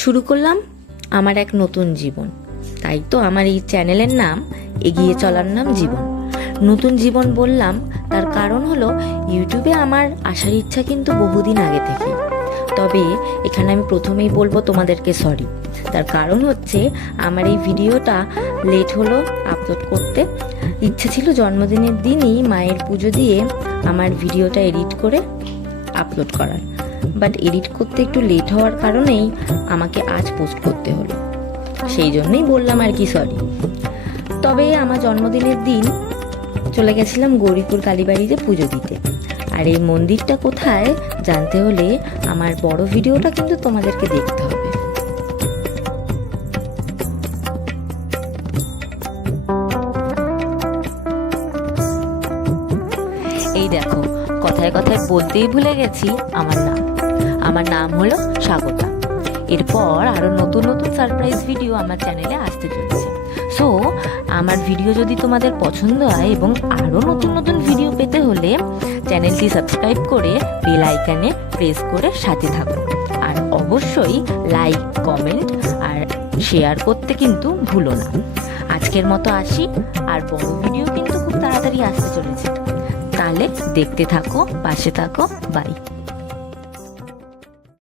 শুরু করলাম আমার এক নতুন জীবন। তাই তো আমার এই চ্যানেলের নাম এগিয়ে চলার নাম জীবন। নতুন জীবন বললাম তার কারণ হলো ইউটিউবে আমার আসার ইচ্ছা কিন্তু বহুদিন আগে থেকে। তবে এখানে আমি প্রথমেই বলবো তোমাদেরকে সরি। তার কারণ হচ্ছে আমার এই ভিডিওটা লেট হলো আপলোড করতে। ইচ্ছে ছিল জন্মদিনের দিনই মায়ের পুজো দিয়ে আমার ভিডিওটা এডিট করে আপলোড করার, বাট এডিট করতে একটু লেট হওয়ার কারণেই আমাকে আজ পোস্ট করতে হলো। সেই জন্যই বললাম আর কি সরি। তবে আমার জন্মদিনের দিন চলে গেছিলাম গৌরীপুর কালীবাড়িতে পুজো দিতে। আর এই মন্দিরটা কোথায় জানতে হলে আমার বড় ভিডিওটা কিন্তু তোমাদেরকে দেখতে হবে। এই দেখো, কথায় কথায় বলতেই ভুলে গেছি আমার নাম হলো স্বাগতা। এরপর আরো নতুন নতুন সারপ্রাইজ ভিডিও আমার চ্যানেলে আসতে চলেছে। সো আমার ভিডিও যদি তোমাদের পছন্দ হয় এবং আরো নতুন নতুন ভিডিও পেতে হলে চ্যানেলটি সাবস্ক্রাইব করে বেল আইকনে প্রেস করে সাথে থাকো। আর অবশ্যই লাইক, কমেন্ট আর শেয়ার করতে কিন্তু ভুলো না। আজকের মতো আসি, আর বড় ভিডিও কিন্তু খুব তাড়াতাড়ি আসতে চলেছে। তাহলে দেখতে থাকো, পাশে থাকো, বাই।